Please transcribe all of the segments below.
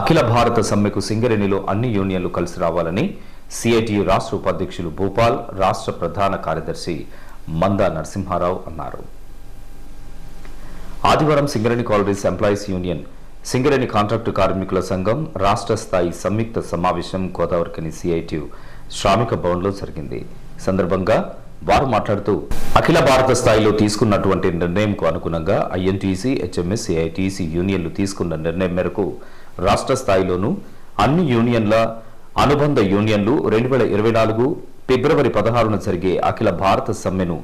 అఖిల భారత సమ్మెకు సింగరేణిలో అన్ని యూనియన్లు కలిసి రావాలని సిఐటియు రాష్ట్ర ఉపాధ్యక్షులు భూపాల్ రాష్ట్ర ప్రధాన కార్యదర్శి మందా నరసింహారావు అన్నారు. ఆదివారం Singareni collieries employees union Singareni contract కార్మికుల సంఘం రాష్ట్ర స్థాయి సంయుక్త సమావేశం గోదావరికని సిఐటియు శ్రామిక భవన్లో జరిగింది. సందర్భంగా వారు మాట్లాడుతూ అఖిల భారత స్థాయిలో తీసుకున్నటువంటి నిర్ణయంకు అనుగుణంగా ఐఎన్టీసీ హెచ్ఎంఎస్ సిఐటిసి యూనియన్లు తీసుకున్న నిర్ణయం మేరకు రాష్ట్ర స్థాయిలోనూ అన్ని యూనియన్ల అనుబంధ యూనియన్లు రెండు వేల ఇరవై నాలుగు ఫిబ్రవరి పదహారున జరిగే అఖిల భారత సమ్మెను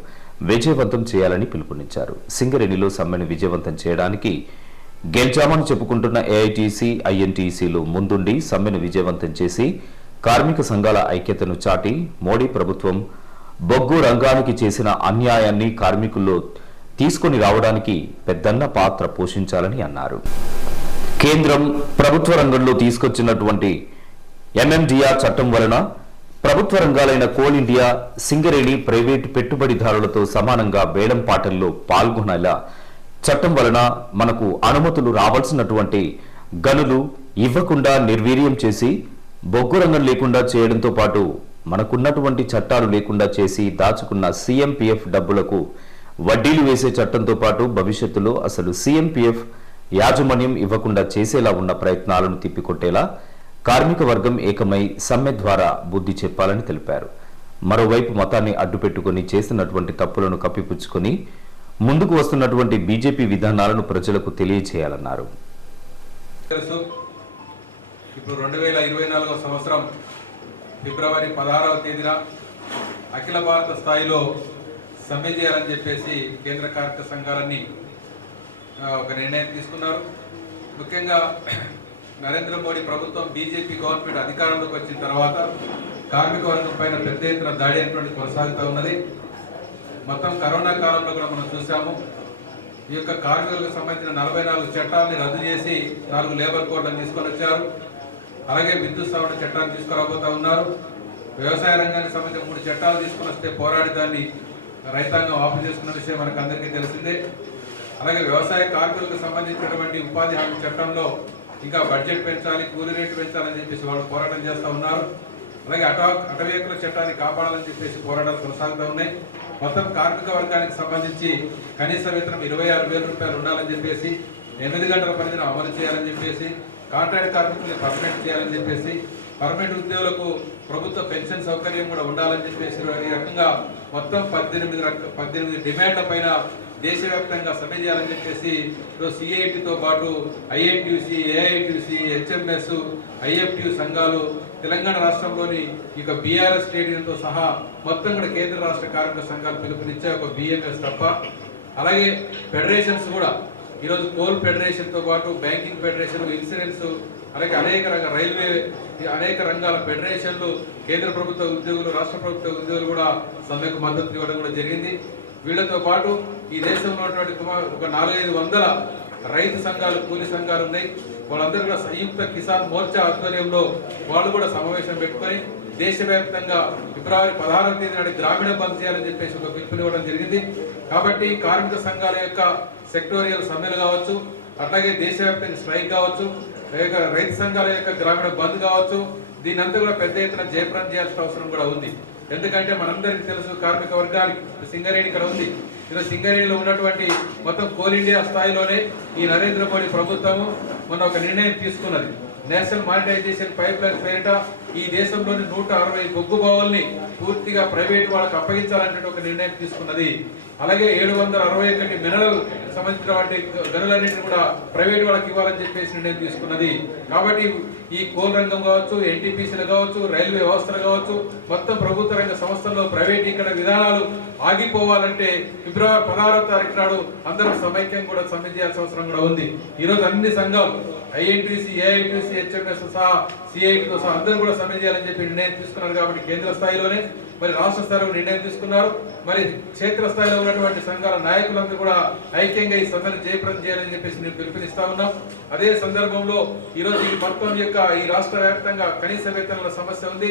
విజయవంతం చేయాలని పిలుపునిచ్చారు. సింగరేణిలో సమ్మెను విజయవంతం చేయడానికి గెలిచామని చెప్పుకుంటున్న ఏఐటీసీ ఐఎన్టీసీలు ముందుండి సమ్మెను విజయవంతం చేసి కార్మిక సంఘాల ఐక్యతను చాటి మోడీ ప్రభుత్వం బొగ్గు రంగానికి చేసిన అన్యాయాన్ని కార్మికుల్లో తీసుకొని రావడానికి పెద్దన్న పాత్ర పోషించాలని అన్నారు. కేంద్రం ప్రభుత్వ రంగంలో తీసుకొచ్చినటువంటి ఎంఎండిఆర్ చట్టం వలన ప్రభుత్వ రంగాలైన కోల్ ఇండియా సింగరేణి ప్రైవేటు పెట్టుబడిదారులతో సమానంగా వేలం పాటల్లో పాల్గొనేలా చట్టం వలన మనకు అనుమతులు రావాల్సినటువంటి గనులు ఇవ్వకుండా నిర్వీర్యం చేసి బొగ్గు రంగం లేకుండా చేయడంతో పాటు మనకున్నటువంటి చట్టాలు లేకుండా చేసి దాచుకున్న సీఎంపీఎఫ్ డబ్బులకు వడ్డీలు వేసే చట్టంతో పాటు భవిష్యత్తులో అసలు సీఎంపీఎఫ్ యాజమాన్యం ఇవ్వకుండా చేసేలా ఉన్న ప్రయత్నాలను తిప్పికొట్టేలా కార్మిక వర్గం ఏకమై సమ్మె ద్వారా బుద్ధి చెప్పాలని తెలిపారు. మరోవైపు మతాన్ని అడ్డుపెట్టుకుని చేస్తున్నటువంటి తప్పులను కప్పిపుచ్చుకొని ముందుకు వస్తున్నటువంటి బీజేపీ విధానాలను ప్రజలకు తెలియజేయాలన్నారు తెలుసు. ఇప్పుడు రెండు వేల ఇరవై నాలుగవ సంవత్సరం ఫిబ్రవరి పదహారవ తేదీన అఖిల భారత స్థాయిలో సమ్మె చేయాలని చెప్పేసి కేంద్ర కార్మిక సంఘాలన్నీ ఒక నిర్ణయం తీసుకున్నారు. ముఖ్యంగా నరేంద్ర మోడీ ప్రభుత్వం బీజేపీ గవర్నమెంట్ అధికారంలోకి వచ్చిన తర్వాత కార్మిక వర్గం పైన పెద్ద ఎత్తున దాడి అనేటువంటి కొనసాగుతూ ఉన్నది. మొత్తం కరోనా కాలంలో కూడా మనం చూసాము ఈ యొక్క కార్మికులకు సంబంధించిన నలభై నాలుగు చట్టాలని రద్దు చేసి నాలుగు లేబర్ కోడ్లను తీసుకొని వచ్చారు. అలాగే విద్యుత్ సవరణ చట్టాన్ని తీసుకురాబోతా ఉన్నారు. వ్యవసాయ రంగానికి సంబంధించిన మూడు చట్టాలు తీసుకొని వస్తే పోరాడి దాన్ని రైతాంగం ఆపు చేసుకున్న విషయం మనకు అందరికీ తెలిసిందే. అలాగే వ్యవసాయ కార్మికులకు సంబంధించినటువంటి ఉపాధి హామీ చట్టంలో ఇంకా బడ్జెట్ పెంచాలి కూలీ రేటు పెంచాలని చెప్పేసి వాళ్ళు పోరాటం చేస్తూ ఉన్నారు. అలాగే అట అటవీకుల చట్టాన్ని కాపాడాలని చెప్పేసి పోరాటాలు కొనసాగుతూ ఉన్నాయి. మొత్తం కార్మిక వర్గానికి సంబంధించి కనీస వేతనం ఇరవై ఆరు వేల రూపాయలు ఉండాలని చెప్పేసి ఎనిమిది గంటల పరిధిని అమలు చేయాలని చెప్పేసి కాంట్రాక్ట్ కార్మికుల్ని పర్మనెంట్ చేయాలని చెప్పేసి పర్మనెంట్ ఉద్యోగులకు ప్రభుత్వ పెన్షన్ సౌకర్యం కూడా ఉండాలని చెప్పేసి ఈ రకంగా మొత్తం పద్దెనిమిది రక పద్దెనిమిది డిమాండ్ల పైన దేశవ్యాప్తంగా సమ్మె చేయాలని చెప్పేసి ఇప్పుడు సిఐటితో పాటు ఐఎన్టీసీ ఏఐటిసి హెచ్ఎంఎస్ ఐఎఫ్టియు సంఘాలు తెలంగాణ రాష్ట్రంలోని ఇక బీఆర్ఎస్ స్టేడియంతో సహా మొత్తం కూడా కేంద్ర రాష్ట్ర కార్మిక సంఘాలు పిలుపునిచ్చే ఒక బిఎంఎస్ తప్ప. అలాగే ఫెడరేషన్స్ కూడా ఈరోజు కోల్ ఫెడరేషన్తో పాటు బ్యాంకింగ్ ఫెడరేషన్ ఇన్సూరెన్స్ అలాగే అనేక రంగ రైల్వే అనేక రంగాల ఫెడరేషన్లు కేంద్ర ప్రభుత్వ ఉద్యోగులు రాష్ట్ర ప్రభుత్వ ఉద్యోగులు కూడా సమ్మెకు మద్దతు ఇవ్వడం కూడా జరిగింది. వీళ్ళతో పాటు ఈ దేశంలో ఉన్నటువంటి ఒక నాలుగైదు వందల రైతు సంఘాలు కూలి సంఘాలు ఉన్నాయి. వాళ్ళందరూ కూడా సంయుక్త కిసాన్ మోర్చా ఆధ్వర్యంలో వాళ్ళు కూడా సమావేశం పెట్టుకొని దేశవ్యాప్తంగా ఫిబ్రవరి పదహారవ తేదీ నాడు గ్రామీణ బంద్ చేయాలని చెప్పేసి ఒక పిలుపునివ్వడం జరిగింది. కాబట్టి కార్మిక సంఘాల యొక్క సెక్టోరియల్ సమ్మెలు కావచ్చు అట్లాగే దేశవ్యాప్తంగా స్ట్రైక్ కావచ్చు రైతు సంఘాల యొక్క గ్రామీణ బంద్ కావచ్చు దీని అంతా కూడా పెద్ద ఎత్తున జయప్రం చేయాల్సిన అవసరం కూడా ఉంది. ఎందుకంటే మనందరికీ తెలుసు కార్మిక వర్గానికి సింగరేణి ఇక్కడ ఉంది. ఇలా సింగరేణిలో ఉన్నటువంటి మొత్తం కోల్ ఇండియా స్థాయిలోనే ఈ నరేంద్ర మోడీ ప్రభుత్వము మొన్న ఒక నిర్ణయం తీసుకున్నది. నేషనల్ మానిటైజేషన్ పైప్ లైన్ పేరిట ఈ దేశంలోని నూట అరవై బొగ్గు బావుల్ని పూర్తిగా ప్రైవేట్ వాళ్ళకి అప్పగించాలంటే ఒక నిర్ణయం తీసుకున్నది. అలాగే ఏడు వందల అరవై ఒకటి మినరల్ సంబంధించినటువంటి గనులన్నింటినీ కూడా ప్రైవేట్ వాళ్ళకి ఇవ్వాలని చెప్పేసి నిర్ణయం తీసుకున్నది. కాబట్టి ఈ కోల్ రంగం కావచ్చు ఎన్టీపీసీలు కావచ్చు రైల్వే వ్యవస్థలు కావచ్చు మొత్తం ప్రభుత్వ రంగ సంస్థల్లో ప్రైవేటీకరణ విధానాలు ఆగిపోవాలంటే ఫిబ్రవరి పదహారవ తారీఖు నాడు అందరూ సమైక్యం కూడా సమ్మె చేయాల్సిన అవసరం కూడా ఉంది. ఈరోజు అన్ని సంఘాలు ఐఎన్టీసీ ఏఐటీసీ హెచ్ఎంఎస్ సహా సిఐటితో సహా అందరూ కూడా సమ్మె చేయాలని చెప్పి నిర్ణయం తీసుకున్నారు కాబట్టి కేంద్ర స్థాయిలోనే మరి రాష్ట్ర స్థాయిలో నిర్ణయం తీసుకున్నారు. మరి క్షేత్ర స్థాయిలో ఉన్నటువంటి సంఘాల నాయకులందరూ కూడా ఐక్యంగా ఈ సభను జయప్రదం చేయాలని చెప్పేసి నేను పిలుపునిస్తా ఉన్నాం. అదే సందర్భంలో ఈరోజు ఈ మొత్తం యొక్క ఈ రాష్ట్ర వ్యాప్తంగా కనీస వేతనాల సమస్య ఉంది.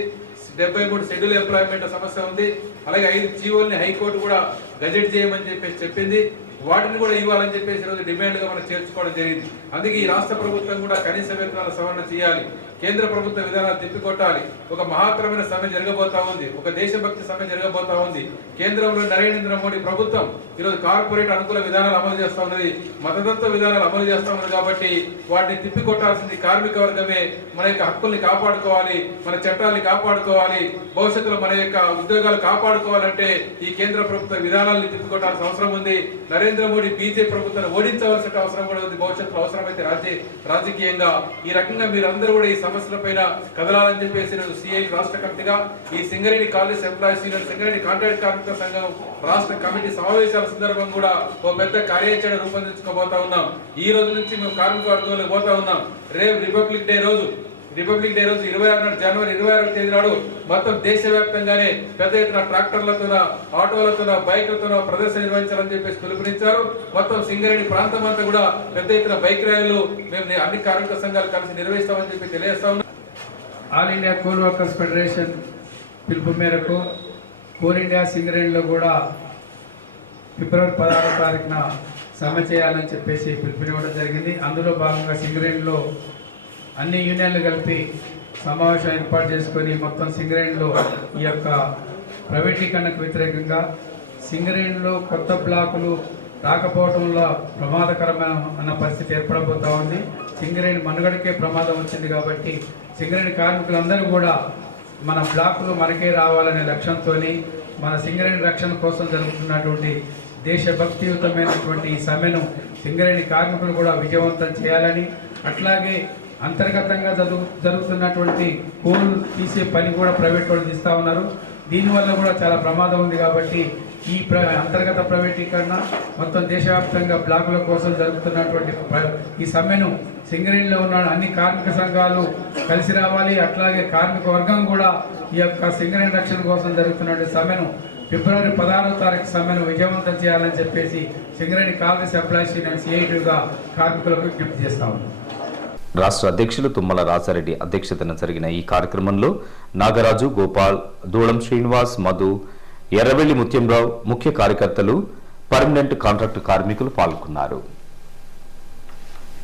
డెబ్బై మూడు షెడ్యూల్ ఎంప్లాయ్మెంట్ సమస్య ఉంది. అలాగే ఐదు జీవోల్ని హైకోర్టు కూడా గజెట్ చేయమని చెప్పేసి చెప్పింది. వాటిని కూడా ఇవ్వాలని చెప్పేసి ఈరోజు డిమాండ్గా మనం చేర్చుకోవడం జరిగింది. అందుకే ఈ రాష్ట్ర ప్రభుత్వం కూడా కనీస వేతనాల సవరణ చేయాలి. కేంద్ర ప్రభుత్వ విధానాలు తిప్పికొట్టాలి. ఒక మహత్తరమైన సమ్మె జరగబోతా ఉంది. ఒక దేశభక్తి సమ్మె జరగబోతా ఉంది. కేంద్రంలో నరేంద్ర మోడీ ప్రభుత్వం ఈరోజు కార్పొరేట్ అనుకూల విధానాలు అమలు చేస్తా ఉన్నది. మతతత్వ విధానాలు అమలు చేస్తా ఉన్నది కాబట్టి వాటిని తిప్పికొట్టాల్సింది కార్మిక వర్గమే. మన యొక్క హక్కుల్ని కాపాడుకోవాలి. మన చట్టాలని కాపాడుకోవాలి. భవిష్యత్తులో మన యొక్క ఉద్యోగాలు కాపాడుకోవాలంటే ఈ కేంద్ర ప్రభుత్వ విధానాలను తిప్పికొట్టాల్సిన అవసరం ఉంది. నరేంద్ర నరేంద్ర మోడీ బీజేపీ ప్రభుత్వాన్ని ఓడించవలసిన అవసరం కూడా ఉంది. భవిష్యత్తులో అవసరమైతే రాజ్య రాజకీయంగా ఈ రకంగా మీరందరూ కూడా ఈ సమస్యలపైన కదలాలని చెప్పేసి నేను సిఐ రాష్ట్ర కమిటీగా ఈ Singareni collieries employees union Singareni contract కార్మిక సంఘం రాష్ట్ర కమిటీ సమావేశాల సందర్భం కూడా ఓ పెద్ద కార్యాచరణ రూపొందించుకోబోతా ఉన్నాం. ఈ రోజు నుంచి మేము కార్మిక వర్గంలో పోతా ఉన్నాం. రేపు రిపబ్లిక్ డే రోజు రిపబ్లిక్ డే రోజు ఇరవై ఆరు నాడు జనవరి ఇరవై ఆరు తేదీ నాడు మొత్తం దేశవ్యాప్తంగానే పెద్ద ఎత్తున ట్రాక్టర్లతోన ఆటోలతోన బైకులతోన ప్రదర్శన నిర్వహించాలని చెప్పేసి పిలుపునిచ్చారు. మొత్తం సింగరేణి ప్రాంతం అంతా కూడా పెద్ద ఎత్తున బైక్ ర్యాలీలు మేము అన్ని కార్మిక సంఘాలు కలిసి నిర్వహిస్తామని చెప్పి తెలియజేస్తా ఉన్నాం. All India coal workers federation పిలుపు మేరకు కోల్ ఇండియా సింగరేణిలో కూడా ఫిబ్రవరి పదహారో తారీఖున సమ్మె చేయాలని చెప్పేసి పిలుపునివ్వడం జరిగింది. అందులో భాగంగా సింగరేణిలో అన్ని యూనియన్లు కలిపి సమావేశం ఏర్పాటు చేసుకొని మొత్తం సింగరేణిలో ఈ యొక్క ప్రైవేటీకరణకు వ్యతిరేకంగా సింగరేణిలో కొత్త బ్లాకులు రాకపోవడం వల్ల ప్రమాదకరమైన పరిస్థితి ఏర్పడబోతా ఉంది. సింగరేణి మనుగడకే ప్రమాదం వచ్చింది కాబట్టి సింగరేణి కార్మికులందరూ కూడా మన బ్లాకులు మనకే రావాలనే లక్ష్యంతో మన సింగరేణి రక్షణ కోసం జరుగుతున్నటువంటి దేశభక్తియుతమైనటువంటి ఈ సమ్మెను సింగరేణి కార్మికులు కూడా విజయవంతం చేయాలని అట్లాగే అంతర్గతంగా జరుగు జరుగుతున్నటువంటి కోళ్ళు తీసే పని కూడా ప్రైవేట్ వాళ్ళు తీస్తూ ఉన్నారు. దీనివల్ల కూడా చాలా ప్రమాదం ఉంది కాబట్టి ఈ ప్ర అంతర్గత ప్రైవేటీకరణ మొత్తం దేశవ్యాప్తంగా బ్లాకుల కోసం జరుగుతున్నటువంటి ఈ సమ్మెను సింగరేణిలో ఉన్న అన్ని కార్మిక సంఘాలు కలిసి రావాలి. అట్లాగే కార్మిక వర్గం కూడా ఈ యొక్క సింగరేణి రక్షణ కోసం జరుగుతున్నటువంటి సమ్మెను ఫిబ్రవరి పదహారో తారీఖు సమ్మెను విజయవంతం చేయాలని చెప్పేసి సింగరేణి కాంగ్రెస్ ఎంప్లాయీస్ యూనియన్ సిఐటిగా కార్మికులకు విజ్ఞప్తి చేస్తా ఉన్నాం. రాష్ట్ర అధ్యక్షులు తుమ్మల రాజారెడ్డి అధ్యక్షతన జరిగిన ఈ కార్యక్రమంలో నాగరాజు గోపాల్ దూళం శ్రీనివాస్ మధు ఎర్రవెల్లి ముత్యంరావు ముఖ్య కార్యకర్తలు పర్మనెంట్ కాంట్రాక్టు కార్మికులు పాల్గొన్నారు.